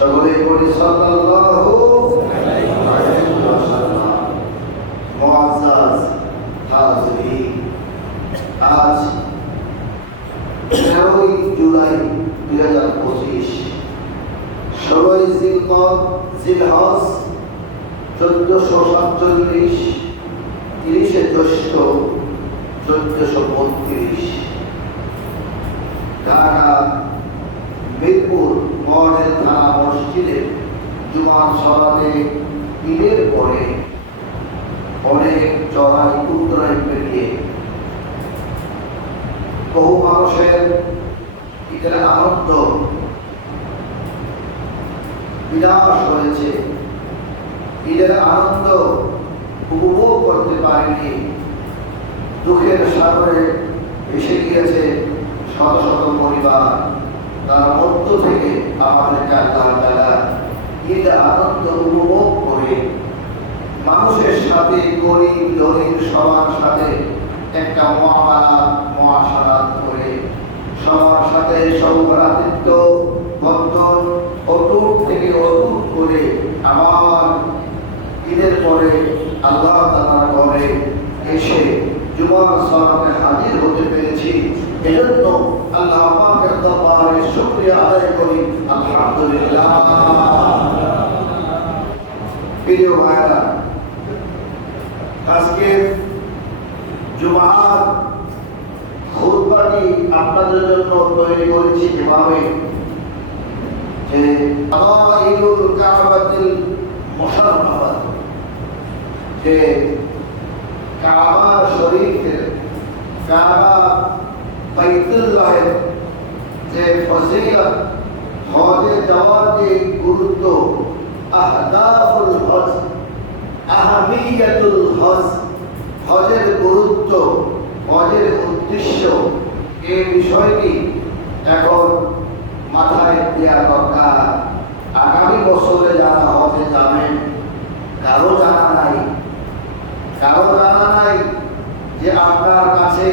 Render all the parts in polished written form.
সকলে বলি সাল্লাল্লাহু আলাইহি ওয়াসাল্লাম। মুআজ্জাজ হাজিরিন, আজ 13 জুলাই 2025, 16 জিলহজ 1447, 30 জ্যৈষ্ঠ 1432, ঢাকা মিরপুর মডেল থানা মসজিদে জুমার সালাতে ঈদের পরে অনেক চড়াই উত্তরাই পেরিয়ে বহু মানুষের ঈদের আনন্দ বিনাশ হয়েছে। ঈদের আনন্দ উপভোগ করতে পারেনি, দুঃখের সাগরে ভেসে গিয়েছে শত শত পরিবার। তার মধ্য থেকে আমাদেরকে আল্লাহ তাআলা ঈদ আনন্দ উপভোগ করে মানুষের সাথে, গরিব ধনীর সবার সাথে একটা মুআশারাত করে সবার সাথে সৌভ্রাতৃত্ব বন্ধন অটুট থেকে অটুট করে আবার ঈদের পরে আল্লাহ তাআলার ঘরে এসে জুমার সালাতে হাজির হতে পেরেছি। এজন্য আল্লাহ পাকের দরবারে শুকরিয়া আদায় করি, আলহামদুলিল্লাহ। প্রিয় ভাইরা, আজকে জুমার খুতবাটি আপনাদের জন্য তৈরি করেছি এভাবে যে ঈদুল কাবাতিল মুশাররাফা, যে কাবা শরীফের, কাবা বাইতুল্লাহের যে ফজিলত, হজে যাওয়ার যে গুরুত্ব, আহদাফুল হজ, আহমিয়াতুল হজ, হজের গুরুত্ব, হজের উদ্দেশ্য, এই বিষয়টি এখন মাথায় দেওয়া দরকার। আগামী বছরে যারা হজে যাবেন, কারো জানা নাই যে আপনার কাছে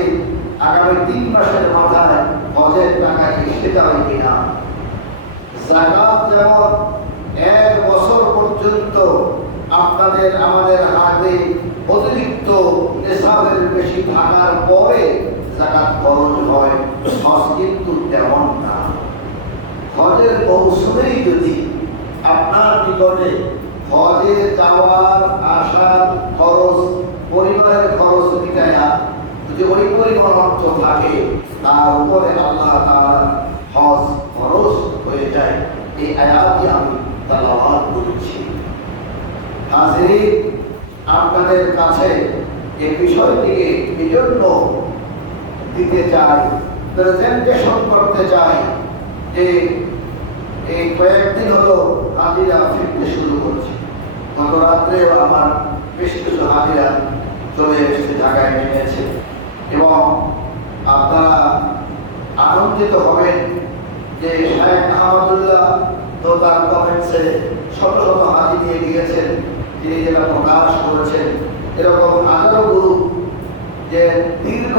আগামী 3 মাসের মাথায় হজের টাকা এসে যাবে কিনা। যাকাত যেমন 1 বছর পর্যন্ত আপনাদের আমাদের হাতে অতিরিক্ত নিসাবের বেশি থাকার পরে যাকাত খরচ হয়, হজ কিন্তু তেমন না। হজের মৌসুমেই যদি আপনার নিকটে হজে যাওয়ার আসার খরচ, পরিবারের খরচ মিটায়া যদি ওই পরিমাণ অর্থ থাকে, তার উপরে আল্লাহ তাআলা হজ খরচ হয়ে যায়। এই আয়াতটি আমি তেলাওয়াত করেছি। হাজিরিন, আপনাদের কাছে এই বিষয়টিকে এজন্য দিতে চাই, প্রেজেন্টেশন করতে চাই যে এই কয়েকদিন হলো হাজিরা ফিরতে শুরু করছে। গত রাত্রেও আমার বেশ কিছু হাজিরা চলে এসেছে, ঢাকায় নেমেছে, এবং আপনারা আনন্দিত হবেন যে শেখ আহমদুল্লাহ তো তার কমেন্টসে শত শত হাজি নিয়ে গিয়েছেন, তিনি যেটা প্রকাশ করেছেন। এরকম আরো গ্রুপ যে দীর্ঘ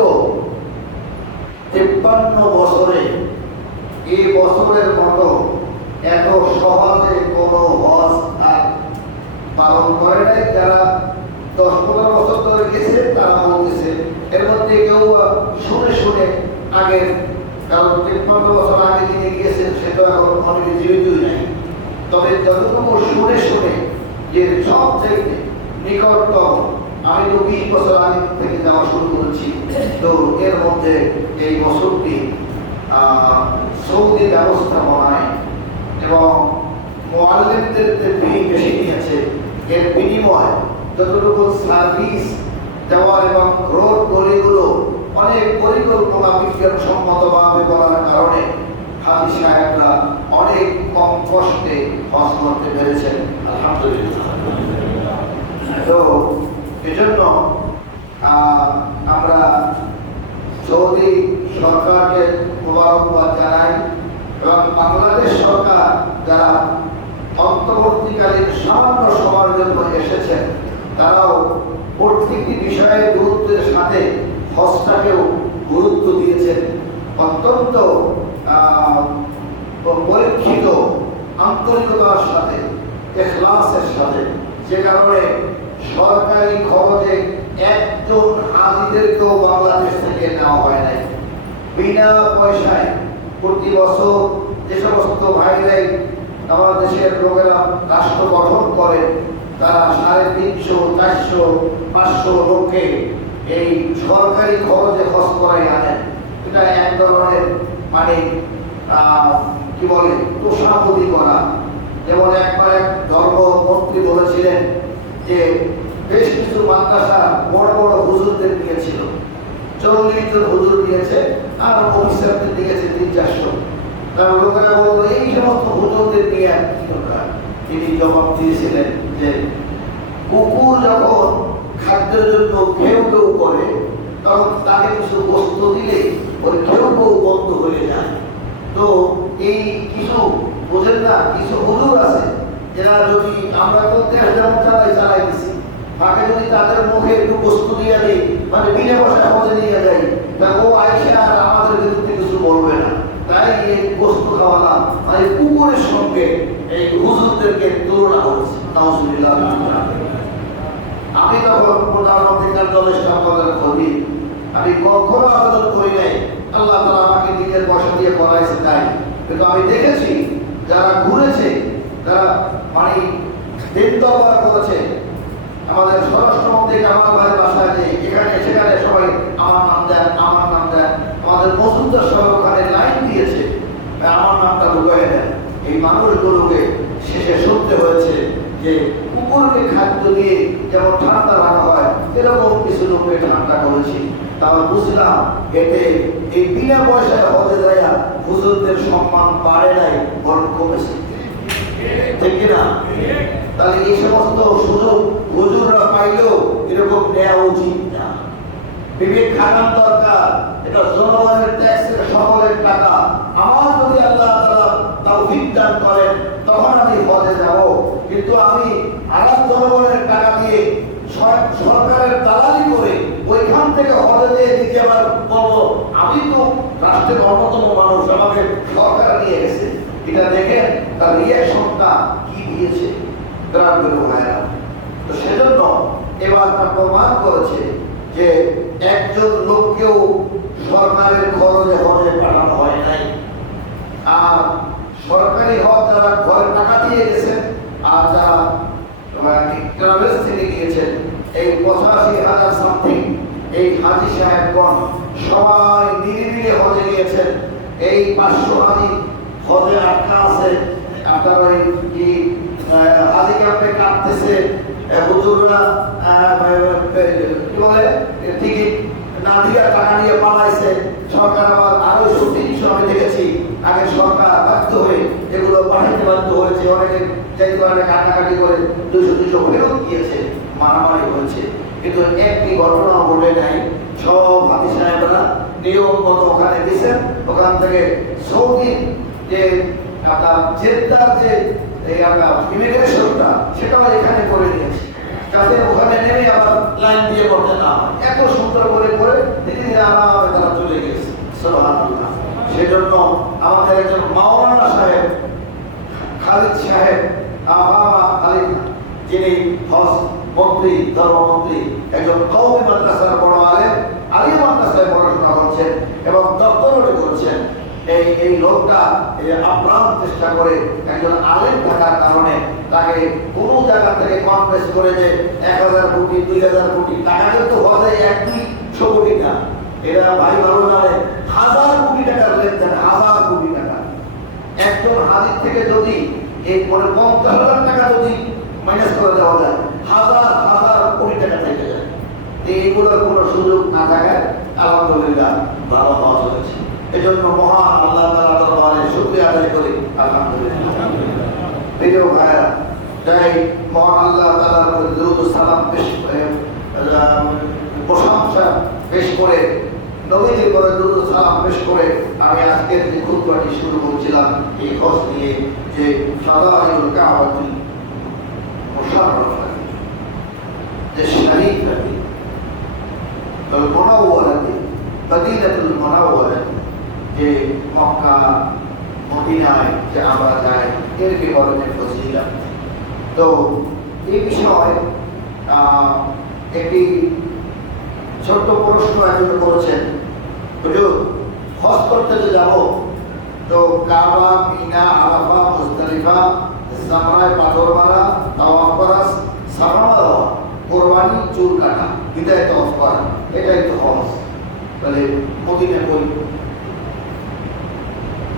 53 বছরে এই বছরের মতো এত সহজে কোনো হজ আর পালন করে নাই। যারা 10-15 বছর ধরে গেছে তারা বলতেছে, এর মধ্যে কেউ শুনে আগের, কারণ 53 বছর আগে যিনি গিয়েছেন সে তো এখন অনেকে জীবিতই নাই। তবে যতটুকু শুনে যে সব থেকে নিকটতম, আমি তো 20 বছর আগে থেকে যাওয়া শুরু করেছি, তো এর মধ্যে এই বছরটি সৌদি ব্যবস্থাপনায় এবং মুআল্লিমদের ফি বেশি নিয়েছে, এর বিনিময় যতটুকু সার্ভিস দেওয়ার এবং রোড গলিগুলো অনেক পরিকল্পনা বিজ্ঞানসম্মতভাবে করার কারণে হাজি সাহেবরা অনেক কম কষ্টে হজ করতে পেরেছেন, আলহামদুলিল্লাহ। তো এজন্য আমরা সৌদি সরকারকে মোবারকবাদ জানাই, এবং বাংলাদেশ সরকার যারা অন্তর্বর্তীকালীন সামান্য সময়ের জন্য এসেছেন, তারাও প্রত্যেকটি বিষয়ে গুরুত্বের সাথে হজটাকেও গুরুত্ব দিয়েছেন। অত্যন্ত পরীক্ষিত আন্তরিকতার সাথে, ইখলাসের সাথে, যে কারণে সরকারি খরচে একজন হাজিদেরকেও বাংলাদেশ থেকে নেওয়া হয় নাই। বিনা পয়সায় প্রতি বছর যে সমস্ত ভাইরাই আমাদের দেশের লোকেরা রাষ্ট্র গঠন করে, তারা 350, 400, 500 লোককে এই সরকারি খরচে হজ করাই আনেন। এটা এক ধরনের মানে কি বলে তোষামোদি করা। যেমন একবার এক ধর্মমন্ত্রী বলেছিলেন যে বেশ কিছু মাদ্রাসা বড় বড় হুজুরদের দিয়েছিল, 40 জন হুজুর দিয়েছে, আর অফিসারদের দিয়েছে 300-400। কারণ লোকেরা বললো এই সমস্ত হুজুরদের নিয়ে কি দরকার। তিনি জবাব দিয়েছিলেন যে কুকুর যখন খাদ্যের জন্য ঘেউ ঘেউ করে, তখন তাকে কিছু বস্তু দিলে ওই ঘেউ ঘেউ বন্ধ হয়ে যায়। তো এই কিছু বোঝেন না, কিছু হুজুর আছে যারা যদি আমরা তো দেশ যেমন চালাই দিছি, তাকে যদি তাদের মুখে একটু বস্তু দিয়ে দিই, মানে বিনা পয়সায় হজে নিয়ে যাই, তা ও আইসে আর আমাদের বিরুদ্ধে কিছু বলবে না। তাই এই বস্তু খাওয়ানা মানে কুকুরের সঙ্গে এই হুজুরদেরকে তুলনা করেছে। নাউজুবিল্লাহ। আমি তখন প্রধানমন্ত্রীর দলের সম্পাদক হই, আমি কখনো আবেদন করি নাই আল্লাহ তাআলা আমাকে নিজের পয়সা দিয়ে করাইছে তাই। কিন্তু আমি দেখেছি যারা ঘুরেছে, যারা মানে দিন দরবার করেছে, আমাদের স্বরাষ্ট্রমন্ত্রী আমার ভাইয়ের বাসায় যে এখানে সেখানে সবাই আমার নাম দেন, আমার নাম দেন, আমাদের মজুমদার সাহেব ওখানে লাইন দিয়েছে আমার নামটা ঢুকাই দেন। এই মানুষগুলোকে শেষে শুনতে হয়েছে যে কুকুরকে খাদ্য দিয়ে যেমন ঠান্ডা রাখা হয়, এরকম কিছু লোককে ঠান্ডা করেছি। তারপর বুঝলাম এতে এই বিনা পয়সায় হজে যায় হুজুরদের সম্মান বাড়ে নাই, বরং কমেছে। ঠিক কিনা? তাহলে এই সমস্ত সুযোগ হুজুররা পাইলেও এরকম নেওয়া উচিত না। বিবেক খাটান দরকার। এটা জনগণের ট্যাক্সের সকলের টাকা। আমার যদি আল্লাহ তাআলা তৌফিক দান করেন তখন আমি হজে যাব, কিন্তু আমি আরাম জনগণের টাকা দিয়ে সরকারের দালালি করে ওইখান থেকে হজে দিয়ে দিতে আবার বলবো আমি তো রাষ্ট্রের অন্যতম মানুষ, আমাকে সরকার নিয়ে গেছে। এটা দেখেন তার রিয়াকশনটা কি দিয়েছে গ্রামের ভাইয়েরা। তো সেজন্য এবার তার প্রমাণ করেছে যে একজন লোককেও সরকারের খরচে হজে পাঠানো হয় নাই। আর সরকারি হজ যারা ঘরে টাকা দিয়ে গেছেন আর যারা ট্রাভেলস থেকে গিয়েছেন, এই 85,000 সামথিং এই হাজি সাহেবগণ সবাই নিরিবিলি হজে গিয়েছেন। এই 500 হাজি হজে আটকা আছে। আপনার ওই কি হাজি ক্যাম্পে কাটতেছে, হুজুররা কি বলে টিকিট না দিয়ে টাকা নিয়ে পালাইছে। সরকার আবার আরো 300 আমি দেখেছি আগে সরকার বাধ্য হয়ে এগুলো পাঠাতে বাধ্য হয়েছে। অনেকে যাই কারণে কাটাকাটি করে 200 ফেরত গিয়েছে, মারামারি হয়েছে। কিন্তু একটি ঘটনা ঘটে নাই। সব হাজি সাহেবরা নিয়ম মতো ওখানে দিয়েছেন। ওখান থেকে সৌদি যে আপনার জেদ্দার যে ইমিগ্রেশনটা সেটাও এখানে করে নিয়েছে, যাতে ওখানে নেমে আবার লাইন দিয়ে করতে না হয়। এত সুন্দর করে করে ধীরে ধীরে আরামে তারা চলে গেছে। সুবহানাল্লাহ। সেজন্য আমাদের একজন মাওলানা সাহেব খালিদ সাহেব খালিদ, যিনি হজ মন্ত্রী, ধর্মমন্ত্রী, একজন কওমি মাদ্রাসার বড় আলেম, আলিয়া মাদ্রাসায় পড়াশোনা করছেন এবং ডক্টরেট করেছেন। এই লোকটা আপ্রাণ চেষ্টা করে একজন আলেম থাকার কারণে তাকে কোনো জায়গা থেকে কনফেস করে যে 1000 কোটি 2000 কোটি টাকা, কিন্তু হজে 1-200 কোটি না। এরা ভাই ভালো জানে 1000 কোটি টাকার লেনদেন, 1000 কোটি টাকা। একজন হাজির থেকে যদি এই 50,000 টাকা যদি মাইনাস করে দেওয়া যায়, 1000 কোটি টাকা থেকে যায়। এইগুলোর কোনো সুযোগ না থাকায় আলহামদুলিল্লাহ ভালো হজ হয়েছে। এজন্য মহান আল্লাহ তাআলার দরবারে শুকরিয়া আদায় করি আলহামদুলিল্লাহ। প্রিয় ভাইরা, তাই মহান আল্লাহ তাআলার উপর দরুদ ও সালাম প্রশংসা পেশ করে, নবীজির উপরে দরুদ ও সালাম পেশ করে আমি আজকের যে খুতবাটি শুরু করছিলাম এই হজ নিয়ে, যে শাদাইউল কাবাতুল মুশাররাফা, যে শরীফাতি আল মুনাওয়ারাতি মদিনাতুল মুনাওয়ারা, যে মক্কা মদিনায় যে আমরা যাই এরকে বলে যে ফজিলত। তো এই বিষয়ে একটি ছোট্ট প্রশ্ন একজন করেছেন, হুজুর হজ করতে যে যাব, তো কাবা, মিনা, আরাফা, মুজদালিফা, জামরায় পাথর মারা, তাওয়াফ করা, সাফা মারা, কোরবানি, চুল কাটা, বিদায় তওয়াফ করা, এটাই তো হজ। তাহলে মদিনা কই?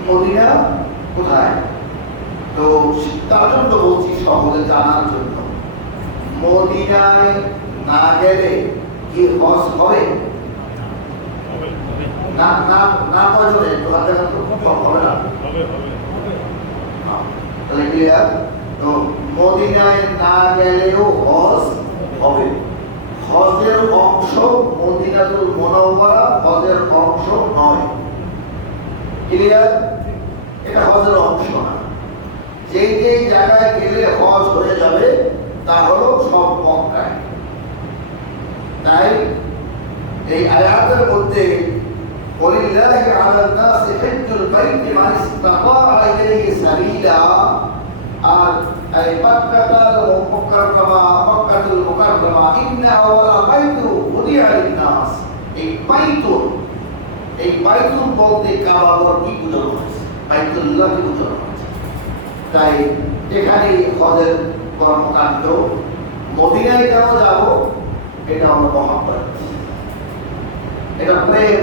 মদিনা কোথায়? তো তার জন্য বলছি, সকলে জানার জন্য, মদিনায় না গেলে কি হজ হবে? না না না, কয়জনে একটু হাতে হাতে হবে না? তাহলে ক্লিয়ার? তো মদিনায় না গেলেও হজ হবে। হজের অংশ মদিনাতুল মুনাওয়ারা হজের অংশ নয়। ক্লিয়ার? এটা হজের অংশ না। যেই যেই জায়গায় গেলে হজ হয়ে যাবে তা হলো সব মক্কায়। তাই এই আয়াতের মধ্যে ওয়ালিল্লাহি আলান নাসি হিজ্জুল বাইতি মান ইসতাতা ইলাইহি সাবিলা, আর এই মক্কাতুল মুকাররমা ইন্না আওয়ালা বাইতু উদিয়া লিন-নাস, এই বাইতুল বলতে কাবার কি বোঝানো হয়েছে? বাইতুল্লাহ কি বোঝানো হয়েছে? তাই এখানে হজের কর্মকাণ্ড। মদিনায় কেন যাব? এটা আমার মহাব্বত, এটা প্রেম,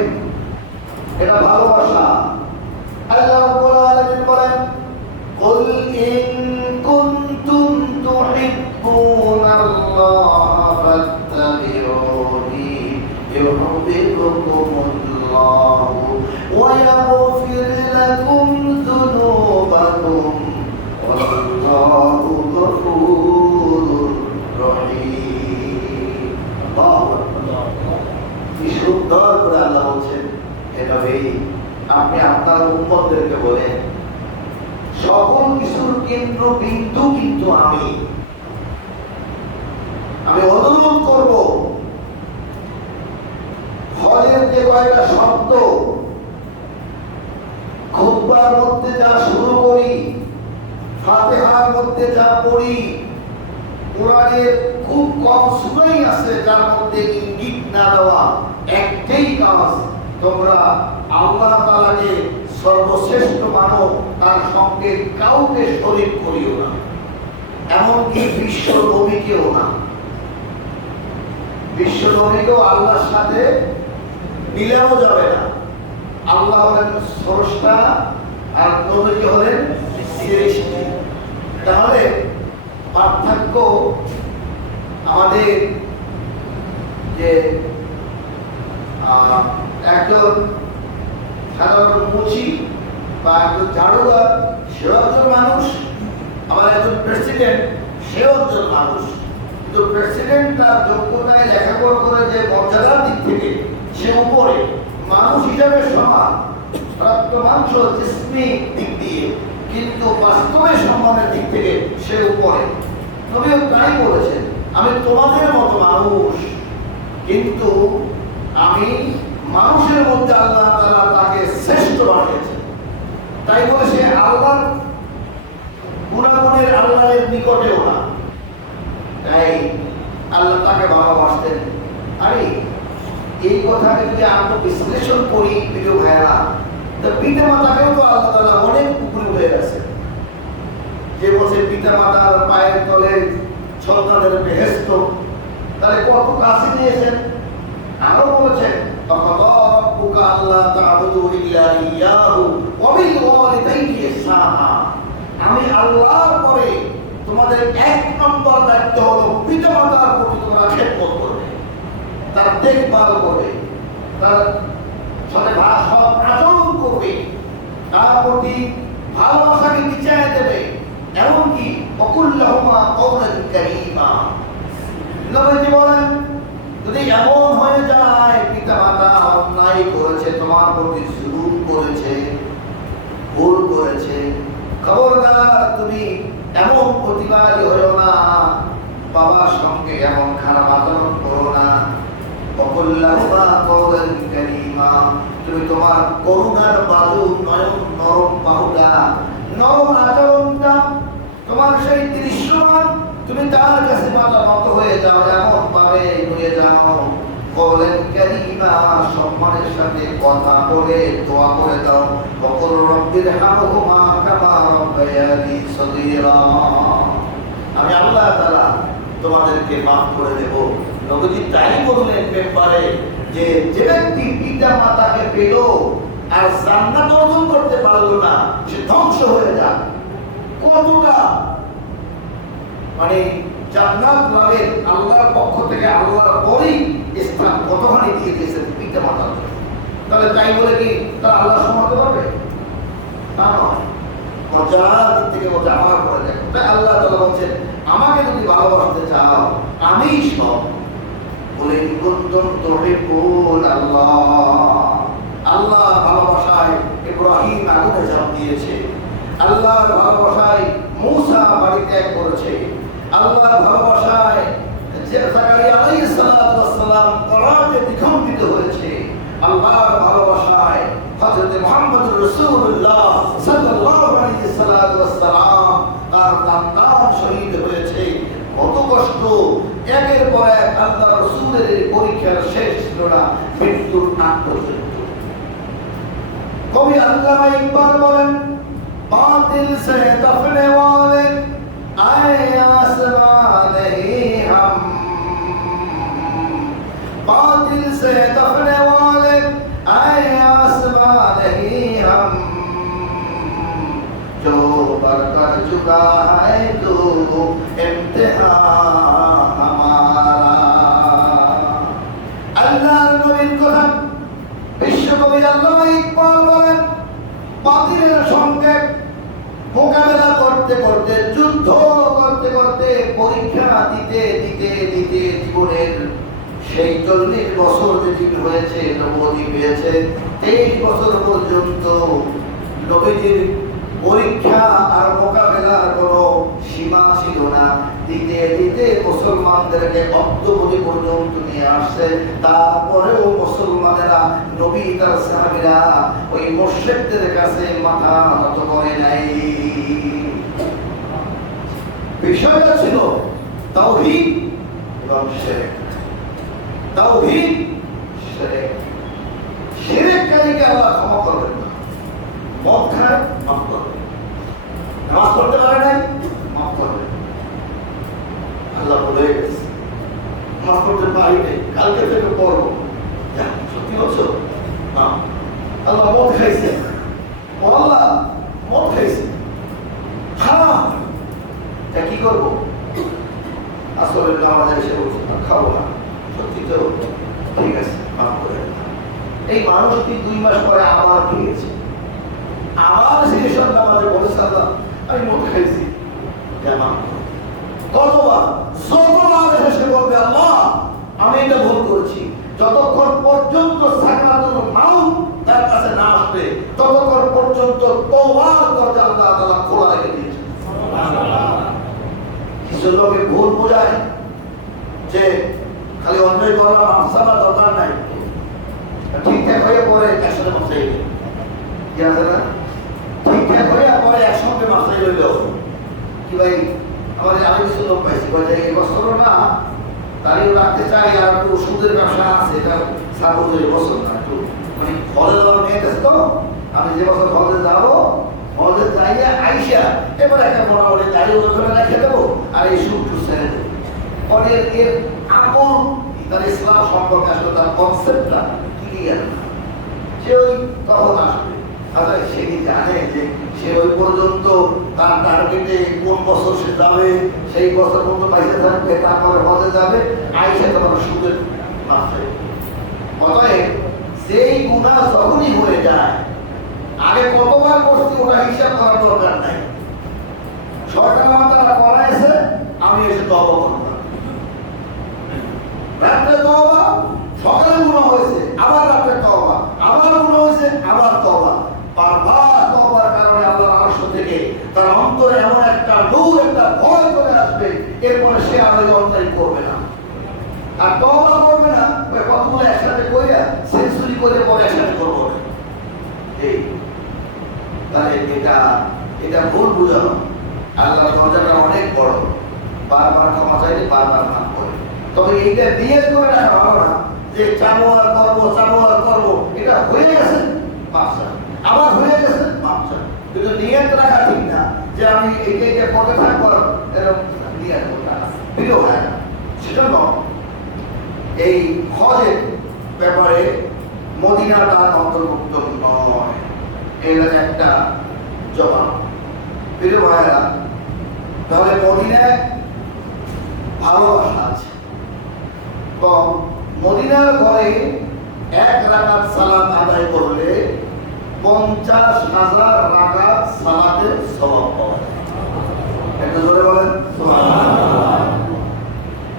এটা ভালোবাসা। আল্লাহ রাব্বুল আলামিন বলেন, কুল ইন কুনতুম তুহিব্বুনাল্লাহ ফাত্তাবিউনি ইউহিব্বুকুমুল্লাহ ওয়া ইয়াগফির লাকুম যুনুবাকুম ওয়াল্লাহু গফুরুর রহিম। আল্লাহু আকবার। কি সুন্দর করে আল্লাহ বলছেন, হে নবী আপনি আপনার উম্মতদেরকে বলেন সকল কিছুর কেন্দ্র বিন্দু কিন্তু আমি অনুরোধ করব, হজের যে কয়টা শব্দ খুতবার মধ্যে যা শুরু করি, ফাতিহার মধ্যে যা পড়ি, কোরআনের খুব কম সূরাই আছে যার মধ্যে ইঙ্গিত না দেওয়া একটাই কাজ, তোমরা আল্লাহ তাআলাকে সর্বশ্রেষ্ঠ মানো, তার সঙ্গে কাউকে শরীক করিও না, এমনকি বিশ্ব নবীকেও না। বিশ্ব নবীকেও আল্লাহর সাথে মিলানো যাবে না। আল্লাহ হলেন স্রষ্টা আর নবী হলেন সৃষ্টি। তাহলে পার্থক্য আমাদের যে একজন সাধারণ মুচি বা একজন ঝাড়ুদার সেও একজন মানুষ, আবার একজন প্রেসিডেন্ট সেও একজন মানুষ। কিন্তু প্রেসিডেন্ট তার যোগ্যতায় লেখাপড়া করে যে মর্যাদার দিক থেকে সে উপরে, মানুষ হিসাবে সমান, রক্ত মাংস জিসমি দিক দিয়ে, কিন্তু বাস্তবে সম্মানের দিক থেকে সে উপরে। নবীও তাই বলেছেন, আমি তোমাদের মতো মানুষ, কিন্তু আমি মানুষের মধ্যে আল্লাহ তাআলা তাকে শ্রেষ্ঠ বানিয়েছেন। তাই বলে সে আল্লাহর গুণাগুণের আল্লাহের নিকটেও না। তাই আল্লাহ তাকে ভালোবাসতেন। আরে এই কথাকে যদি আমরা বিশ্লেষণ করি প্রিয় ভাইরা, তো পিতা মাতাকেও তো আল্লাহ তাআলা অনেক উপরে হয়ে গেছে। যে বলছে পিতা মাতার পায়ের তলে সন্তানের বেহেশত, তাহলে কত কাছে নিয়েছেন। আরো বলেছেন, রাব্বুকা আল্লা তা'বুদু ইল্লা ইয়্যাহু ওয়া বিল ওয়ালিদাইনি ইহসানা, আমি আল্লাহর পরে তোমাদের এক নম্বর দায়িত্ব হলো পিতা মাতার প্রতি তোমরা খেদমত করবে, তার দেখভাল করবে, তার সাথে সৎ আচরণ করবে, তার প্রতি ভালোবাসাকে বিচার দেবে, এমনকি ওয়াকুল্লাহুমা কওলান কারীমা। নবীজি বলেন, যদি এমন হয়ে যায় পিতা মাতা অন্যায় করেছে, তোমার প্রতি জুলুম করেছে, ভুল করেছে, খবরদার তুমি এমন প্রতিবাদী হয়েও না, বাবার সঙ্গে এমন খারাপ আচরণ করো না। ওয়াকুল্লাহুমা কওলান কারীমা, তুমি তোমার করুণার বাজু নয়ন নরম বাহুটা নরম আচরণটা, তোমার সেই দৃশ্যমান, তুমি তার কাছে মাথা নত হয়ে যাও, এমন ভাবে হয়ে যাও বলেন কারিমা, সম্মানের সাথে কথা বলে দোয়া করে দাও, বকুল রব্বির হামহুমা কামা রাব্বায়ানি সগীরা, আমি আল্লাহ তাআলা তোমাদেরকে মাফ করে দেব। নবীজি তাই বললেন ব্যাপারে যে যে ব্যক্তি পিতা মাতাকে পেল আর জান্নাত অর্জন করতে পারলো না, সে ধ্বংস হয়ে যায়। কতটা মানে জান্নাত লাভের আল্লাহর পক্ষ থেকে আল্লাহর পরেই স্থান কতখানি দিয়ে দিয়েছেন পিতা মাতার। তাহলে তাই বলে কি তারা আল্লাহ সমাতে পারবে? তা নয়, মর্যাদার দিক থেকে বলছে আমার পরে দেখো। তাই আল্লাহ তাআলা বলছেন আমাকে যদি ভালোবাসতে চাও আমি সব বলে কুনতুম তুহিব্বুন আল্লাহ। আল্লাহ ভালোবাসায় ইব্রাহিম আগুনে ঝাঁপ দিয়েছে, আল্লাহর ভালোবাসায় মূসা বাড়ি ত্যাগ করেছে, আল্লাহর ভালোবাসায় জাকারিয়া আলাইহিস সালাতু ওয়াস সালাম করাতে বিকম্পিত হয়েছে, আল্লাহর ভালোবাসায় হযরত মুহাম্মদুর রাসূলুল্লাহ সাল্লাল্লাহু আলাইহি সাল্লাতু ওয়াস সালাম তার সন্তান শহীদ হয়েছে। কত কষ্ট, একের পর এক আল্লাহর রাসূলের পরীক্ষার শেষ ছিল না, মৃত্যুর আগ পর্যন্ত। কবি আল্লামা ইকবাল বলেন বাতিল সে দফনে ওয়ালে आए आसमां नहीं हम, बातिल से दफने वाले आए आसमां नहीं हम, जो बरकर चुका है तो इम्तिहान हमारा। আল্লাহর নবীর কথা বিশ্বকবি আল্লামা ইকবাল বলেন বাতিলের সঙ্গে মোকাবেলা করতে করতে, যুদ্ধ করতে করতে, পরীক্ষা দিতে দিতে দিতে জীবনের সেই 40 বছর যেটি হয়েছে নবী পেয়েছে, 23 বছর পর্যন্ত নবীজির পরীক্ষা আর মোকাবেলার কোনো সীমা ছিল না। দিতে দিতে মুসলমানদেরকে অদ্যবধি পর্যন্ত নিয়ে আসছে। তারপরেও মুসলমানেরা, নবী তার সাহাবীরা ওই মুশরিকদের কাছে মাথা নত করে নাই। বিষয়টা ছিল তাওহীদ এবং শিরক। তাওহীদ, শিরক। শিরককারীকে আল্লাহ ক্ষমা করবেন না, মদ খায় মাফ করবেন, নামাজ পড়তে পারে নাই মাফ করবেন। আল্লাহ বলে গেছে মাফ করতে পারি নাই, কালকে থেকে পড়বো। সত্যি বলছো না? আল্লাহ মদ খাইছে, ও আল্লাহ মদ খাইছে, হারাম, তা কি করবো? আসলে আমাদের এসে বলছে খাবো না। সত্যি তো, ঠিক আছে মাফ করে। এই মানুষটি 2 মাস পরে আবার ফিরেছে, আবার সেই সন্ধ্যা আমাদের বলেছে আল্লাহ আমি মদ খাইছি, কতবার? যতবার এসে বলবে আল্লাহ আমি এটা ভুল করেছি, যতক্ষণ পর্যন্ত সাকরাতুল মাউত তার কাছে না আসবে ততক্ষণ পর্যন্ত তওবার দরজা আল্লাহ তাআলা খোলা রেখে দিয়েছে। কিছু লোকে ভুল বোঝায় যে খালি অন্যায় করা মাফসালা দরকার নাই, ঠিকঠাক হয়ে পরে একসাথে মাফসাই কি আছে না, ঠিকঠাক হয়ে পরে একসঙ্গে মাফসাই হইল কি ভাই? আমাদের আমি কিছু লোক পাইছি বলে এই বছর না তারিখ রাখতে চাই, আর একটু সুদের ব্যবসা আছে, তার সাপোজ বছর না একটু মানে ফলে যাওয়ার মেয়ে আছে তো, আমি যে বছর ফলে যাবো ফলে যাইয়া আইসা এবার একটা মোটামুটি দাড়ি ওখানে রেখে দেবো আর এই সুদ টুদ ছেড়ে দেবো। পরে এর আপন তার ইসলাম সম্পর্কে আসলে তার কনসেপ্টটা ক্লিয়ার না, সে ওই তখন আসবে। আচ্ছা সে কি জানে যে সে ওই পর্যন্ত তার টার্গেটে কোন বছর সে যাবে, সেই বছর পর্যন্ত বাইরে থাকবে, তারপরে হজে যাবে, আইসা তোমার সুদের মাফে। অতএব সেই গুনাহ যখনই হয়ে যায়, আগে কতবার করছি ওটা হিসাব করার দরকার নাই। সরকার আমার তারা করাইছে, আমি এসে তওবা করব, রাত্রে তওবা, সকালে গুনাহ হয়েছে আবার রাত্রে তওবা, আবার গুনাহ হয়েছে আবার তওবা। বারবার তওবার কারণে আল্লাহর আরশ থেকে তার অন্তরে এমন একটা নূর, একটা ভয় চলে আসবে, এরপরে সে আর ওই অন্যায় করবে না, আর তওবা করবে না। ওই কতগুলো একসাথে কইরা সেঞ্চুরি করে পরে একসাথে করবো না। এই তাহলে এটা এটা ভুল বুঝানো। আল্লাহর দরজাটা অনেক বড়, বারবার ক্ষমা চাইলে বারবার মাফ করে। তবে এইটা নিয়ত করে রাখা ভালো না যে চাবো আর করবো, চাবো আর করবো। এটা হয়ে গেছে মাফ চাই, আবার হয়ে গেছে মাফ চাই, কিন্তু নিয়ত রাখা ঠিক না যে আমি এইটা পথে থাকবো এরকম নিয়ত করতে প্রিয় হয় না। সেজন্য এই হজের ব্যাপারে মদিনা তার অন্তর্ভুক্ত নয়, এটা একটা জবাব। প্রিয় ভাইয়েরা, তাহলে মদিনায় ভালোবাসা আছে। তো মদিনার ঘরে এক রাকাত সালাত আদায় করলে 50,000 রাকাত সালাতের সওয়াব পাওয়া যায়। একটু জোরে বলেন সুবহানাল্লাহ।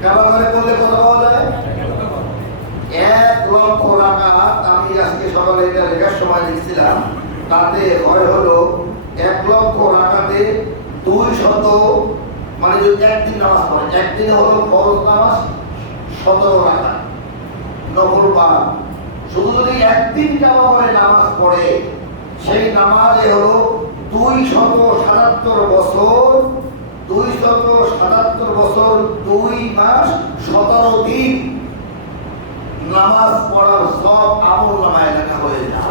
কাবা ঘরে করলে কত পাওয়া যায়? 1,00,000 রাকাত। আমি আজকে সকালে এটা লেখার সময় লিখছিলাম, তাতে হয় হলো 1,00,000 রাকাতে 200, মানে যদি একদিন নামাজ পড়ে, একদিনে হলো ফরজ নামাজ 17 রাকাত, নফল 12। শুধু যদি একদিন কাবা ঘরে নামাজ পড়ে, সেই নামাজে হলো 277 বছর, 277 বছর 2 মাস 17 দিন নামাজ পড়ার সব আমল নামায় লেখা হয়ে যায়।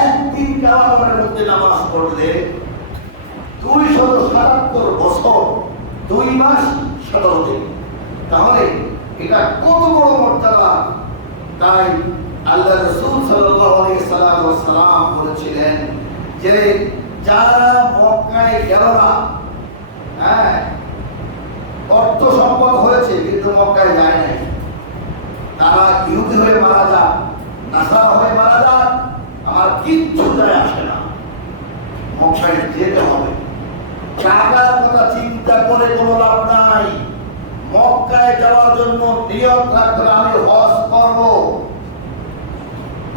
একদিন কাবা ঘরের মধ্যে নামাজ পড়লে 277 বছর 2 মাস 17 দিন। তাহলে এটা কত বড় মর্যাদা! তাই আল্লাহ রাসূল সাল্লাল্লাহু আলাইহি সাল্লাম বলেছিলেন যে যারা মক্কায় গেল না, হ্যাঁ, অর্থ সম্পদ হয়েছে কিন্তু মক্কায় যায় নাই, তারা ইহুদি হয়ে মারা যাক, নাসারা হয়ে মারা যাক, আমার কিচ্ছু যায় আসে না, মক্কায় যেতে হবে। টাকার কথা চিন্তা করে কোনো লাভ নাই। মক্কায় যাওয়ার জন্য নিয়ত রাখতে হবে, আমি হজ করব,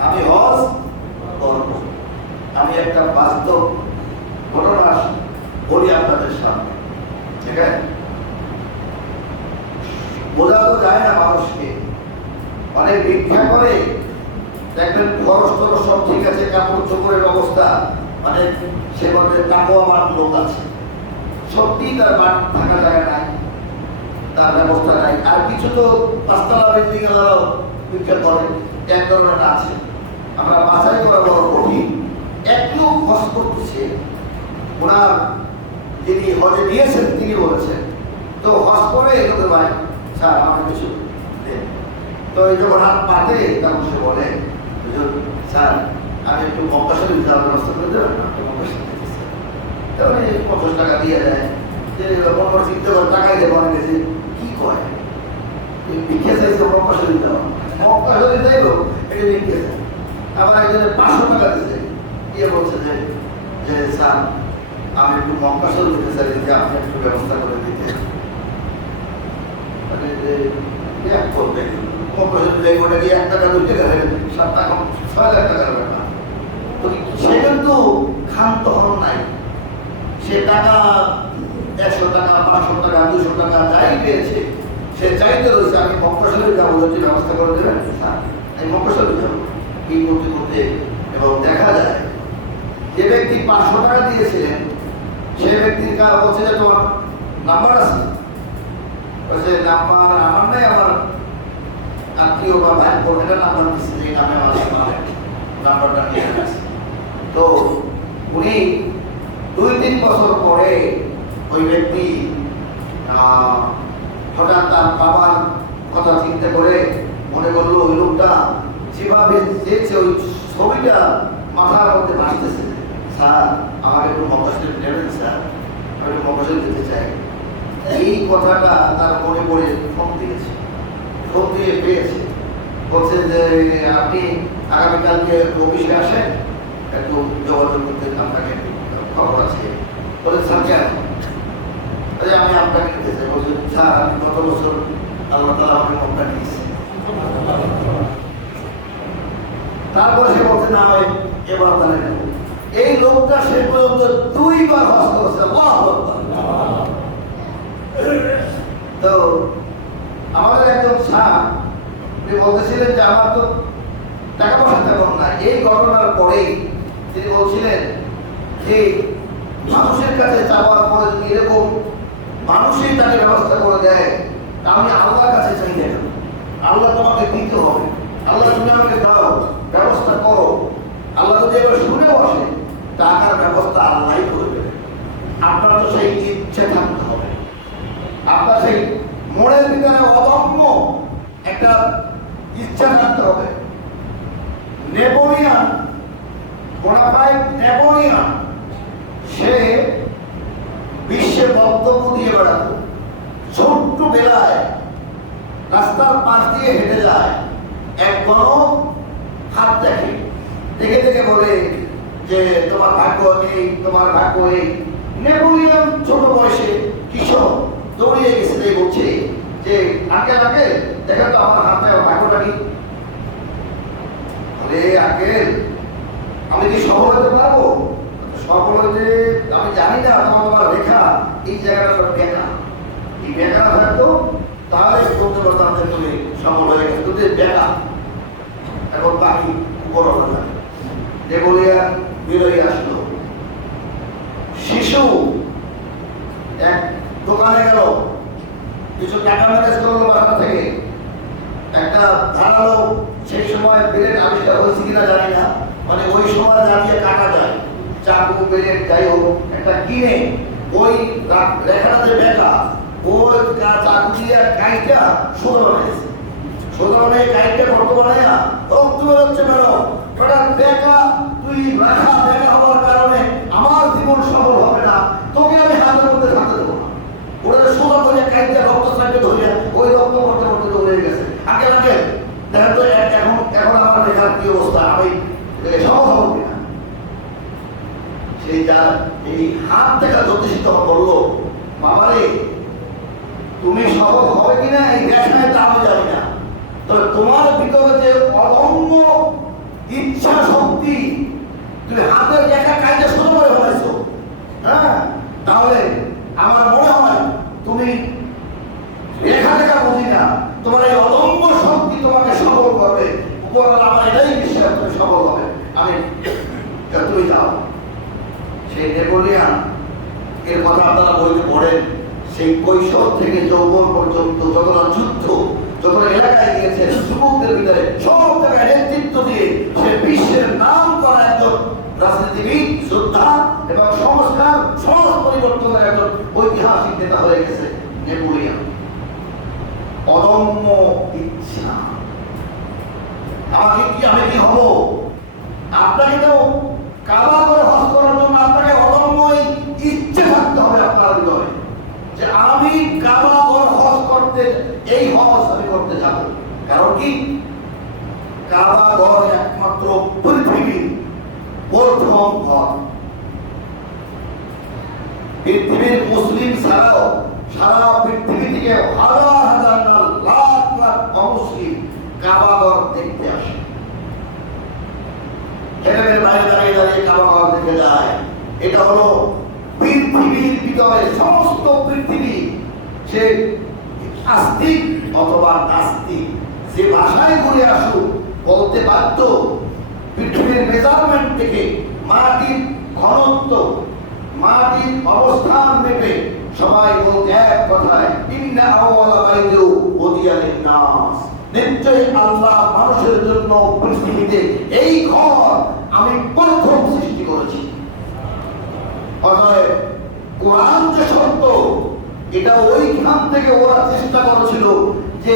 আমি হজ করব। আমি একটা বাস্তব ঘটনা বলি আপনাদের সামনে, ঠিক আছে? বোঝা তো যায় না মানুষকে, অনেক ভিক্ষা করে, দেখবেন খরচ টরচ সব ঠিক আছে, কাপড় চোপড়ের অবস্থা, মানে সে বলতে টাকা আমার লোক আছে, সত্যি তার বাড়ি থাকা যায় নাই, তার ব্যবস্থা নাই। আর কিছু তো পাঁচতলা বিল্ডিং ভিক্ষা করে, এক ধরনের আছে, আমরা বাছাই করা বড় কঠিন। একটু খরচ করতেছে, ওনার যিনি হজে নিয়েছেন তিনি বলেছেন, তো হজ করে এগোতে পারে, স্যার আমাকে কিছু দেন। তো এই যখন হাত পাতে তখন সে বলে, স্যার আমি একটু মক্কা শরীফ যাওয়ার ব্যবস্থা করে দেবেন না? মক্কা শরীফ তাহলে 50 টাকা দিয়ে দেয়, যে মক্কা চিন্তা করে টাকাই দেবো, অনেকে যে কি করে ভিক্ষা চাইছে মক্কা শরীফ দেওয়া, মক্কা শরীফ যাইব এটা ভিক্ষা চাই। আবার একজনে 500 টাকা দিচ্ছে, দিয়ে বলছে যে স্যার আমি একটু মক্কা শরীফ দিতে চাই, যে আপনি একটু ব্যবস্থা করে দিতে। মানে যে এক করবে মক্কা শরীফ যাইব, ওটা দিয়ে 1 টাকা 2 টাকা 7 টাকা 6 লাখ টাকার ব্যাপার। তো সে কিন্তু ক্ষান্ত হন নাই, সে টাকা 100 টাকা 500 টাকা 200 টাকা যাই পেয়েছে, সে চাইতে রয়েছে আমি মক্কা শরীফ যাবো, যদি ব্যবস্থা করে দেবেন স্যার, আমি মক্কা শরীফ যাবো। এই করতে করতে এবং দেখা যায় যে ব্যক্তি 500 টাকা দিয়েছিলেন, সে ব্যক্তির কার বলছে যে তোমার নাম্বার আছে, বলছে নাম্বার আমার নাই, আমার আত্মীয় বা ভাই বোনেরা নাম্বার দিচ্ছে, এই নামে আমার নাম্বারটা নিয়ে আসছে। তো উনি 2-3 বছর পরে ওই ব্যক্তি হঠাৎ তার বাবার কথা চিন্তা করে মনে করলো ওই লোকটা যেভাবে চেয়েছে ওই ছবিটা মাথার মধ্যে ভাসতেছে, স্যার আমাকে একটু মক্কা শরীফ নেবেন স্যার, আমি একটু মক্কা শরীফ যেতে চাই। এই কথাটা তার মনে পড়ে ফোন দিয়েছে, ফোন দিয়ে পেয়েছে, বলছে যে আপনি আগামীকালকে অফিসে আসেন, একটু যোগাযোগ করতে আপনাকে খবর আছে। বলে স্যার কেন? আমি আপনাকে নিতে চাই। বলছে স্যার আমি গত বছর আল্লাহ তাআলা আমাকে মক্কা নিয়েছি। তারপরে সে বলছে না এবার তাহলে নেব। এই লোকটা সে পর্যন্ত 2 বার হজ করেছে। তো আমাদের একজন স্যার তিনি বলতেছিলেন যে আমার তো টাকা পয়সা তেমন না। এই ঘটনার পরেই তিনি বলছিলেন যে মানুষের কাছে চাওয়ার পরে যদি এরকম মানুষই তাকে ব্যবস্থা করে দেয়, তা আমি আল্লাহর কাছে চাই না। আল্লাহ তোমাকে দিতে হবে, আল্লাহ তুমি আমাকে দাও, ব্যবস্থা করো। আল্লাহ যদি এবার শুনে বসে, টাকার ব্যবস্থা আল্লাহই করবে। আপনার তো সেই ইচ্ছে থাকতে হবে, আপনার সেই মনের ভিতরে অদম্য একটা ইচ্ছা থাকতে হবে। নেপোলিয়ন, বোনাপার্ট নেপোলিয়ন, সে বিশ্বে বক্তব্য দিয়ে বেড়াতো। ছোট্ট বেলায় রাস্তার পাশ দিয়ে হেঁটে যায়, এক গণক হাত দেখে, দেখে দেখে বলে যে তোমার ভাগ্য নেই, তোমার ভাগ্য এই। নেপোলিয়ন ছোট বয়সে কিশোর দৌড়িয়ে গেছে, বলছে যে আঙ্কেল আঙ্কেল দেখেন তো আমার হাতে ভাগ্যটা কি। আরে আঙ্কেল, আমি কি সফল হতে পারবো? সফল হতে আমি জানি না, তোমার রেখা এই জায়গাটা সব বেকা, এই বেকা না থাকতো তাহলে বলতে পারতাম যে তুমি সফল হয়ে গেছে, কিন্তু বেকা। এখন বাকি বড় কথা যে বলিয়া বেরোয় আসলো। শিশু এক দোকানে গেল, কিছু টাকা ম্যানেজ করলো বাসা থেকে। একটা ধারালো, সেই সময় ব্লেড আবিষ্কার হয়েছে কিনা জানি না, মানে ওই সময় দাঁড়িয়ে কাটা যায়, চাকু ব্লেড যাই হোক, একটা কিনে ওই রেখাটা যে বেকা, ওই চাকু দিয়ে কাইটা সোজা বানাইছে। সোজা বানিয়ে কাইটা কত বানাইয়া রক্ত বেরোচ্ছে, বেরো ওটা বেকা। তুই রাখা বেকা হওয়ার কারণে আমার জীবন সফল হবে না, তোকে আমি হাতের মধ্যে থাকতে দেবো না। ওটা সোজা করে কাইটা রক্ত সাইডে ধরিয়া ওই রক্ত করতে করতে হয়ে গেছে। আগে আগে দেখেন তো এখন এখন আমার লেখার কি অবস্থা, আমি সফল হব কিনা। সেই যার এই হাত দেখা জ্যোতিষিত বললো, বাবারে তুমি সফল হবে কিনা এই দেখায় তা আমি জানি না, তবে তোমার ভিতরে যে অদম্য ইচ্ছা শক্তি, তুমি হাতের লেখা কাজে শুরু করে ফেলেছো, হ্যাঁ, তাহলে আমার মনে হয় তুমি লেখা লেখা বুঝি না, তোমার এই অদম্য শক্তি তোমাকে সফল করবে। উপরওয়ালা আমার এটাই বিশ্বাস, তুমি সফল হবে। আমি তুমি যাও। সেই নেপোলিয়ন এর কথা আপনারা বইতে পড়েন, সেই কৈশোর থেকে যৌবন পর্যন্ত যতটা যুদ্ধ, যতটা এলাকায় গিয়েছে, যুবকদের ভিতরে সব জায়গায় নেতৃত্ব দিয়ে সে বিশ্বের নাম করা একজন রাজনীতিবিদ, যোদ্ধা এবং সংস্কার সমাজ পরিবর্তনের একজন ঐতিহাসিক নেতা হয়ে গেছে নেপোলিয়ন। অদম্য ইচ্ছা। আমি কি হব? আপনাকে তো কাবা করে হজ করার জন্য আপনাকে অদম্য ইচ্ছে থাকতে হবে আপনার ভিতরে, যে আমি কাবা করে হজ করতে, এই হজ আমি করতে যাব। কারণ কি, কাবা ঘর একমাত্র পৃথিবীর প্রথম ঘর। পৃথিবীর মুসলিম ছাড়াও সারা পৃথিবী থেকে হাজার হাজার না লাখ লাখ অমুসলিম কাবা ঘর দেখতে আসে। বাইরে দাঁড়িয়ে দাঁড়িয়ে কাবা ঘর দেখে যায়। এটা হলো পৃথিবীর ভিতরে সমস্ত পৃথিবী, সে আস্তিক অথবা নাস্তিক, যে ভাষায় ঘুরে আসুক বলতে বাধ্য। পৃথিবীর মেজারমেন্ট থেকে, মাটির ঘনত্ব, মাটির অবস্থান মেপে সবাই বলতে এক কথায়, ইন্না আওয়ালা বাইতু উদিয়া লিন-নাস, নিশ্চয়ই আল্লাহ মানুষের জন্য পৃথিবীতে এই ঘর আমি প্রথম সৃষ্টি করেছি। অতএব কোরআন যে সত্য, এটা ওইখান থেকে ওরা চেষ্টা করেছিল যে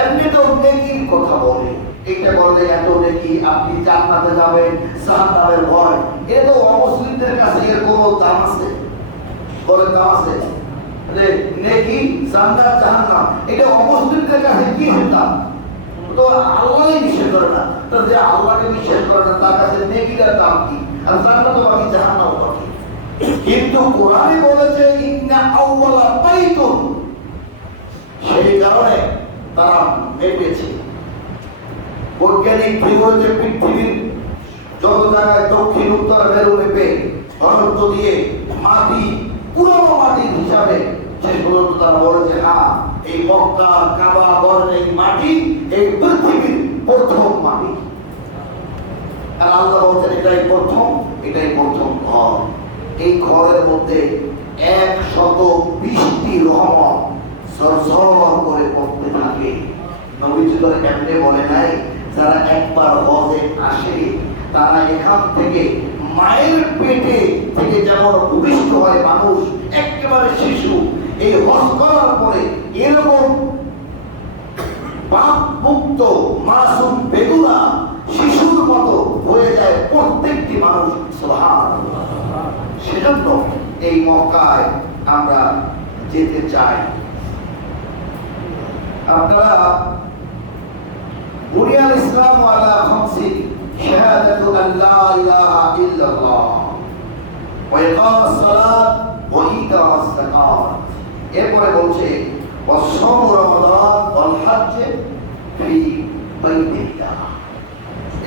এমনি তো নেকির কথা বলে, এটা বললে এত নেকি, আপনি জান্নাতে যাবেন, জাহান্নামের ভয়। এ তো অমুসলিমদের কাছে এর কোনো দাম আছে? বলে দাম আছে? নেকি, জান্নাত, জাহান্নাম, এটা অমুসলিমদের কাছে কি দাম? তো আল্লাহই নিষেধ করে না, তো যে আল্লাহকে নিষেধ করে না তার কাছে নেকির দাম কি? আর জান্নাত বাকি, জাহান্নাম বাকি। কিন্তু কোরআনে বলেছে ইন্না আউওয়ালা বাইতুন, সেই কারণে তারা মেপেছে। বৈজ্ঞানিক বিগতে পৃথিবীর যত জায়গায় দক্ষিণ উত্তর মেরু মেপে ঘনত্ব দিয়ে মাটি, পুরনো মাটির হিসাবে শেষ পর্যন্ত তারা বলেছে, হ্যাঁ, এই মক্কা কাবা ঘরের এই মাটি এই পৃথিবীর প্রথম মাটি। আর আল্লাহ বলছেন এটাই প্রথম ঘর। এই ঘরের মধ্যে 120টি রহমত ঝরঝর করে পড়তে থাকে। নবীজি তো এমনি বলে নাই, যারা একবার হজে আসে তারা এখান থেকে মায়ের পেটে থেকে যেমন ভূমিষ্ঠ হয় মানুষ, একেবারে শিশু, এই হজ করার পরে এরকম পাপ মুক্ত মাসুম বেগুনা শিশুর মতো হয়ে যায় প্রত্যেকটি মানুষ। সুবহানাল্লাহ। সেজন্য এই মক্কায় আমরা যেতে চাই। আপনারা বুনিয়াল ইসলাম আলা খামসি শাহাদাতু আল্লা ইলাহা ইল্লাল্লাহ ওয়া ইকামাস সালাত ওয়া ইতাস যাকাত, এরপরে বলছে ওয়াসওম রমাদান ওয়াল হজ্জ ফি বাইতিল্লাহ।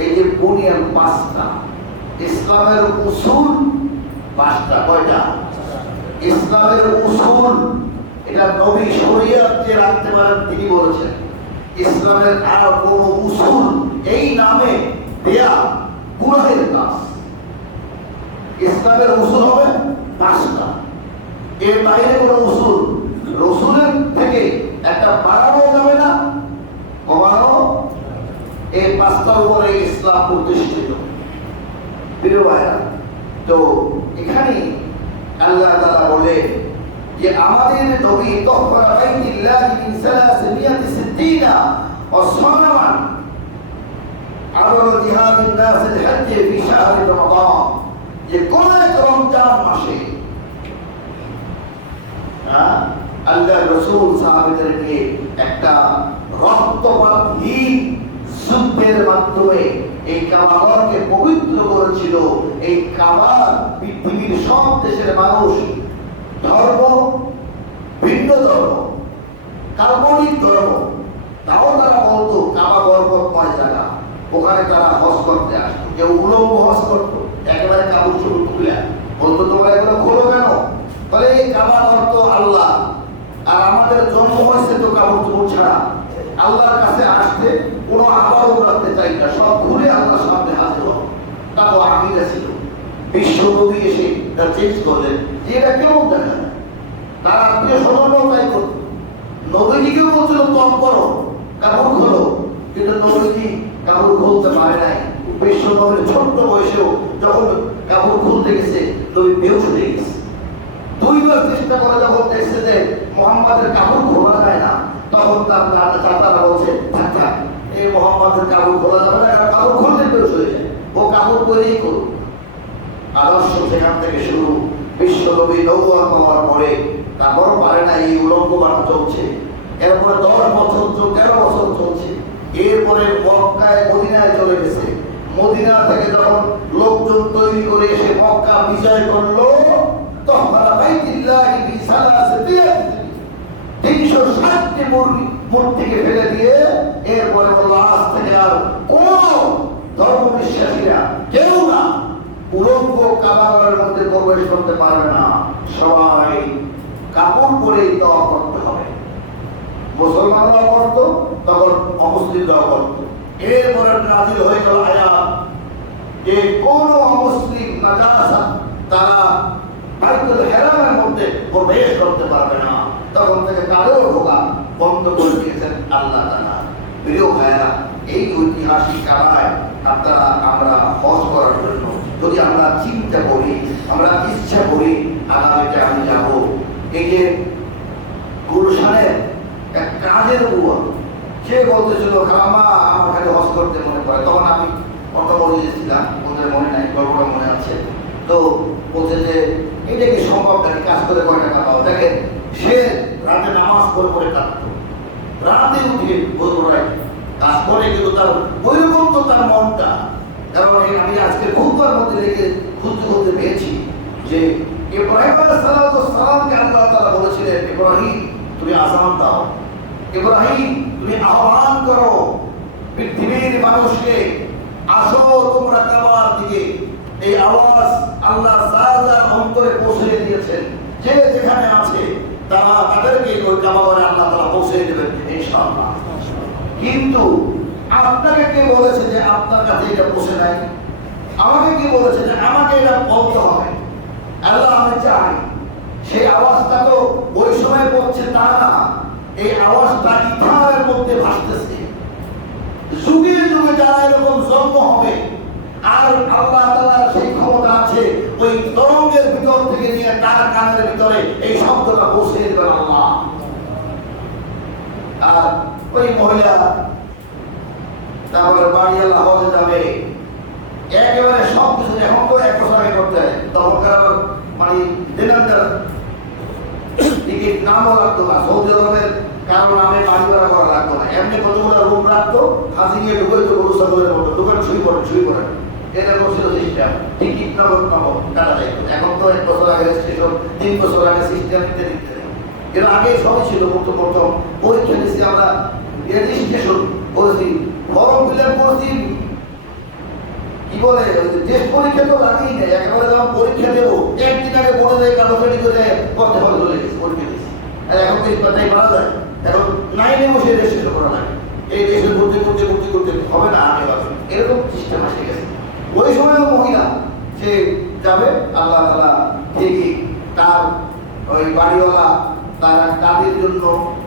এই যে বুনিয়াল পাঁচটা, ইসলামের উসুল পাঁচটা। কয়টা? ইসলামের উসুল, এটা নবী শরীয়ত যে রাখতে পারেন তিনি বলেছেন। ইসলামের আর কোন উসুল এই নামে দেয়া গুনাহের কাজ। ইসলামের উসুল হবে পাঁচটা, এর বাইরে কোন উসুল রসুলের থেকে একটা বাড়ানো যাবে না, কমানো। এই পাঁচটার উপরে ইসলাম প্রতিষ্ঠিত। প্রিয় ভাইরা, তো এখানে আল্লাহ তাআলা বলে যে আমাদের নবী তহরা বাইতুল্লাহ মিন 360 ওয়া সানামান আরল জিহাদুন নাসিল হজ্জ ফি শাহর রমাদান, যে কোন এক রমজান মাসে আল্লাহ রাসূল সাহাবীদেরকে একটা রক্তপাতহীন যুদ্ধের মাধ্যমে এই কাবাকে পবিত্র করেছিল। এই কাবা পৃথিবীর সব দেশের মানুষ, ধর্ম ভিন্ন ধর্ম, কাল্পনিক ধর্ম, তাও তারা বলতো কাবা বরকতময় জায়গা, ওখানে তারা হজ করতে আসতো। কেউ উলঙ্গ হজ করতো, একেবারে কাপড় চোপড় খুলে বলতো তোমরা এগুলো খোলো কেন? বলে এই কাবা অর্থ আল্লাহ, আর আমাদের জন্ম হয়েছে তো কাপড় চোপড় ছাড়া। আল্লাহর কাছে আসতে কোনো আবারও রাখতে চাই না, সব ঘুরে আল্লাহর সামনে হাজির হও। তা তো আকিদা ছিল। বিশ্ব নবী এসে তা চেঞ্জ করলেন যে এটা কেমন দেখা যায়। তার আত্মীয় স্বজনরাও তাই করত। নবীজিকেও বলছিল তপ করো, কাপড় খোলো, কিন্তু নবীজি কাপড় খুলতে পারে নাই। বিশ্ব নবীর ছোট্ট বয়সেও যখন কাপড় খুলতে গেছে নবী বেহুশ হয়ে গেছে। দুইবার চেষ্টা করে যখন দেখছে যে মুহাম্মাদের কাপড় খোলা যায় না, তখন তার চাচারা বলছে থাক থাক, এই মুহাম্মাদের কাপড় খোলা যাবে না, কাপড় খুলতে বেহুশ হয়ে যায়, ও কাপড় পরেই করুক। আদর্শ সেখান থেকে শুরু। বিশ্ব নবী নবুয়ত পাওয়ার পরে তারপরও পারে না, এই উলঙ্গ বানা চলছে। এরপরে 10 বছর 13 বছর চলছে। এরপরে মক্কায় মদিনায় চলে গেছে। মদিনা থেকে যখন লোকজন তৈরি করে এসে মক্কা বিজয় করলো, তখন বাইতুল্লাহি ফি 360টি মূর্তিকে ফেলে দিয়ে এরপরে বলল আজ থেকে আর কোন ধর্ম বিশ্বাসীরা কেউ না উলঙ্গ কাবার মধ্যে প্রবেশ করতে পারবে না, সবাই কাপড় পরেই দোয়া করতে হবে। মুসলমানরাও করত, তখন অমুসলিমরাও করত। এরপরে নাযিল হয়ে গেল আয়াত যে কোন অমুসলিম নাজাসাত তারা বাইতুল হারামের মধ্যে প্রবেশ করতে পারবে না। তখন থেকে তাদেরও ঢোকা বন্ধ করে দিয়েছেন আল্লাহ তাআলা। প্রিয় ভাইরা, এই ঐতিহাসিক কাবায় আপনারা আমরা হজ করার জন্য যদি আমরা চিন্তা করি, আমরা ইচ্ছা করি আগামীতে আমি যাব। এই যে গুলশানের এক কাজের বুয়া, সে বলতেছিল কামা আমার কাছে হজ করতে মনে করে। তখন আমি অত বলে দিয়েছিলাম, ওদের মনে নাই, গল্পটা মনে আছে। তো বলছে যে এটা কি সম্ভব নাকি, কাজ করে কয় টাকা পাও? দেখেন, সে রাতে নামাজ পড়ে কাটতো, রাতে উঠে বলবোটাই কাজ করে, কিন্তু তার ওইরকম তো তার মনটা। কারণ আমি আজকে খুববার মধ্যে লেগে খুঁজতে পেয়েছি যে ইব্রাহিম আলাইহিস সালামকে আল্লাহ তাআলা বলেছিলেন, ইব্রাহিম তুমি আযান দাও, ইব্রাহিম তুমি আহ্বান করো পৃথিবীর মানুষকে, আসো তোমরা কাবার দিকে। এই আওয়াজ আল্লাহ যার যার অন্তরে পৌঁছে দিয়েছেন, যে যেখানে আছে তারা তাদেরকে ওই কাবারে আল্লাহ তাআলা পৌঁছে দেবেন ইনশাআল্লাহ। কিন্তু আপনাকে কে বলেছে যে আপনার কাছে এটা পৌঁছে নাই? আমাকে কে বলেছে যে আমাকে এটা বলতে হবে? আল্লাহ আমি চাই সেই আওয়াজটা তো ওই সময় পড়ছে তা না, এই আওয়াজটা ইথারের মধ্যে ভাসতেছে। যুগে যুগে যারা এরকম জন্ম হবে, আর আল্লাহ তাআলার সেই ক্ষমতা আছে ওই তরঙ্গের ভিতর থেকে নিয়ে তার কানের ভিতরে এই শব্দটা পৌঁছে দেবেন আল্লাহ। আর ওই মহিলা তারপরে বাড়ি আল্লাহ হজে যাবে, একেবারে সব কিছু এখন তো 1 বছর আগে করতে হয়, তখনকার মানে দিনান্দার টিকিট নামও লাগতো না, সৌদি আরবের কারণ আমি বাড়ি ভাড়া করা লাগতো না, এমনি কতগুলো রুম রাখতো, হাজি নিয়ে ঢুকে তো গরু ছাগলের মতো দোকান শুই পড়ে এটা করছিল সিস্টেম, টিকিট নামক কাটা যায়। এখন তো 1 বছর আগে রেজিস্ট্রেশন, 3 বছর আগে সিস্টেম দিতে এর আগে সবই ছিল। প্রথম পরীক্ষা দিচ্ছি আমরা, রেজিস্ট্রেশন করেছি, ফর্ম ফিল আপ করেছি, কি বলে টেস্ট পরীক্ষা তো লাগেই না, একেবারে যখন পরীক্ষা দেবো একদিন আগে বলে দেয় কালো রেডি করে করতে হবে, চলে গেছে পরীক্ষা দিচ্ছি। আর এখন তো ইস্পাতাই মারা যায়, এখন 9-এ বসে রেজিস্ট্রেশন করা লাগে, এই দেশে ঘুরতে হবে না, আগে পাবেন এরকম সিস্টেম আসে গেছে। ওই সময়ও মহিলা সে যাবে, আল্লাহ তাআলা ঠিকই তার ওই বাড়িওয়ালা তারা তাদের জন্য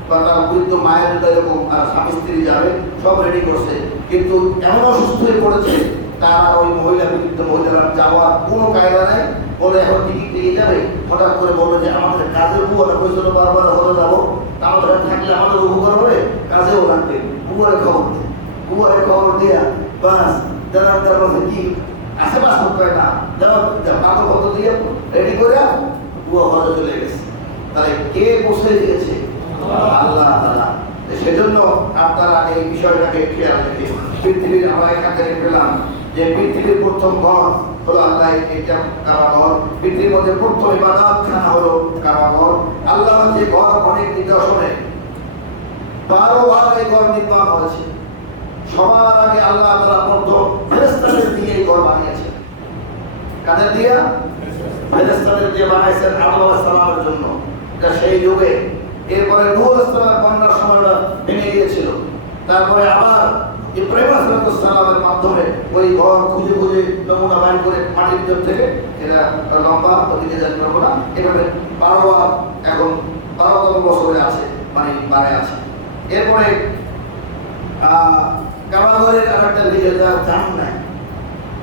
বা তার বৃদ্ধ মায়ের এরকম আর স্বামী স্ত্রী যাবে সব রেডি করছে, কিন্তু এমন অসুস্থ হয়ে পড়েছে তারা ওই বৃদ্ধ মহিলারা যাওয়ার কোনো কায়দা নেই, বলে এখন টিকিট পেয়ে যাবে। হঠাৎ করে বললো যে আমাদের কাজের বুয়ারা কইছিল বারবার হলে যাবো, আমাদের থাকলে আমাদের উপকার হবে, কাজেও লাগবে, বুয়ারে খবর দেয়া বাস জানার তার কি আশেপাশ করতে হয় না, কাগজপত্র দিয়ে রেডি করে বুয়া হজে চলে গেছে। তাহলে কে বসে দিয়েছে? আল্লাহ তাআলা। সেজন্য আপনারা এই বিষয়টাকে খেয়াল রেখে, পৃথিবীর আমরা এখান থেকে পেলাম যে পৃথিবীর প্রথম ঘর হলো আল্লাহ, এটা কাবাঘর। পৃথিবীর মধ্যে প্রথম ইবাদতখানা হলো কাবাঘর। আল্লাহ যে ঘর অনেক নিদর্শনে 12 বার এই ঘর নির্মাণ হয়েছে। সবার আগে আল্লাহ তাআলা প্রথম ফেরেশতাদের দিয়ে এই ঘর বানিয়েছেন। কাদের দিয়া? ফেরেশতাদের দিয়ে বানাইছেন আদম আলাইহিস সালামের জন্য। এটা সেই যুগে। এরপরে নূহ আলাইহিস সালামের বন্যার সময়টা ভেঙে গিয়েছিল। তারপরে আবার ইব্রাহিম আলাইহিস সালামের মাধ্যমে ওই ঘর খুঁজে নমুনা বাইর করে মাটির ভিতর থেকে, এটা লম্বা ওদিকে যেতে পারবো না, এভাবে 12 বার এখন 12তম বছরে আছে, মানে বারে আছে। এরপরে কাবাঘরের আর একটা দিকে জান নাই,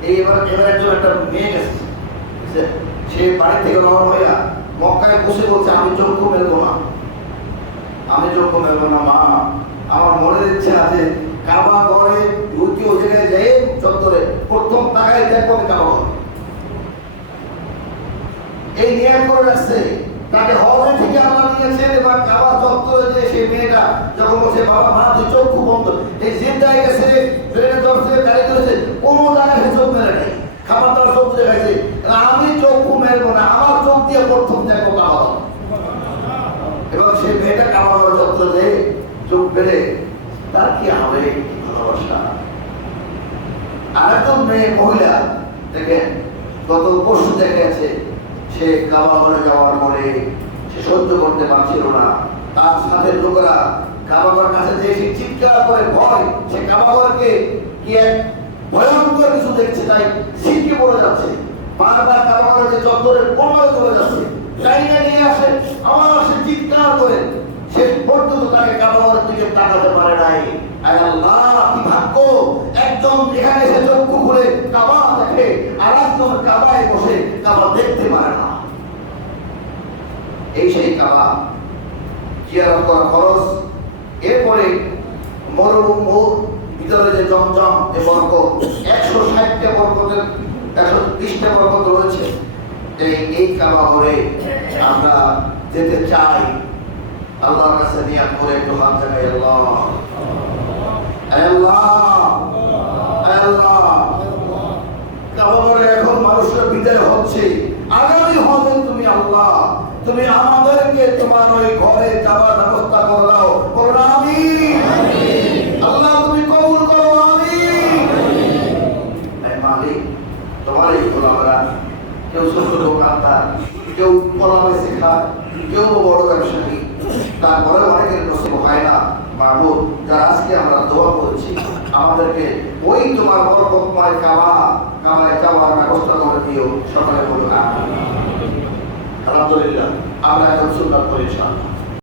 এবার একজন একটা মেয়ে গেছে, সে বাড়ি থেকে রওনা হইয়া মক্কায় বসে বলছে আমি চক্ষু মেলবো না মা, আমার মনের ইচ্ছা আছে কাবা ঘরে ঢুকি ওই জায়গায় যাই চত্বরে প্রথম তাকায় দেখবো আমি কাবা ঘর। এই নিয়ম করে রাখছে, তাকে হজে থেকে আল্লাহ নিয়েছেন। এবার কাবা চত্বরে যে সেই মেয়েটা যখন বলছে বাবা মা তুই চক্ষু বন্ধ, এই জিদ্দায় গেছে, ট্রেনে ধরছে, গাড়ি ধরেছে, কোনো জায়গায় চোখ মেলে নেই, খাবার দাবার সব দেখাইছে, আমি চক্ষু মেলবো না, আমার চোখ দিয়ে প্রথম দেখবো কাবা। এবং সেই মেয়েটা কাবা ঘর চত্বরে চোখ পেলে তার কি হবে, ভালোবাসা। আরেকজন মেয়ে মহিলা দেখেন গত পরশু দেখেছে, সে কাবা ঘরে যাওয়ার পরে সে সহ্য করতে পারছিল না, তার সাথে লোকেরা কাবা ঘর কাছে যে সে চিৎকার করে ভয়, সে কাবা ঘরকে কি এক ভয়ঙ্কর কিছু দেখছে, তাই ছিটকে পড়ে যাচ্ছে, বারবার কাবা ঘরে যে চত্বরের কোনায় চলে যাচ্ছে, চাইনা নিয়ে আসে, আমার সে চিৎকার করে শেষ পর্যন্ত তাকে কাবা ঘরের দিকে তাকাতে পারে নাই। আল্লাহ কি ভাগ্য, একজন এখানে এসে চক্ষু খুলে কাবা দেখে, আর একজন কাবায় বসে কাবা দেখতে পারে না। এই সেই কাবা জিয়ারত করা খরচ। এরপরে মরুভূমির ভিতরে যে জমজম এ বরকত, 160টা বরকতের 130টা বরকত রয়েছে। এই কাবা ঘরে আমরা যেতে চাই, আল্লাহর কাছে নিয়াত করে একটু হাত জাগাই, আল্লাহ কাবা ঘরে এখন মানুষের বিদায় হচ্ছে, আগামী হজে তুমি আল্লাহ তুমি আমাদেরকে তোমার ওই ঘরে যাবার ব্যবস্থা করে দাও, আমিন। আল্লাহ তুমি কবুল করো, আমিন। মালিক তোমার এই গোলামরা, কেউ ছোট দোকানদার, কেউ কলামে শেখায়, কেউ বড় ব্যবসায়ী, তারপরে অনেকের নসিব হয় না। মাহবুব, যারা আজকে আমরা দোয়া করেছি, আমাদেরকে ওই তোমার বরকতময় কাবায় যাওয়ার ব্যবস্থা করে দিও, সকলে বলুন আমিন। আলহামদুলিল্লাহ আমরা এখন সুন্নাত করি ইনশাআল্লাহ।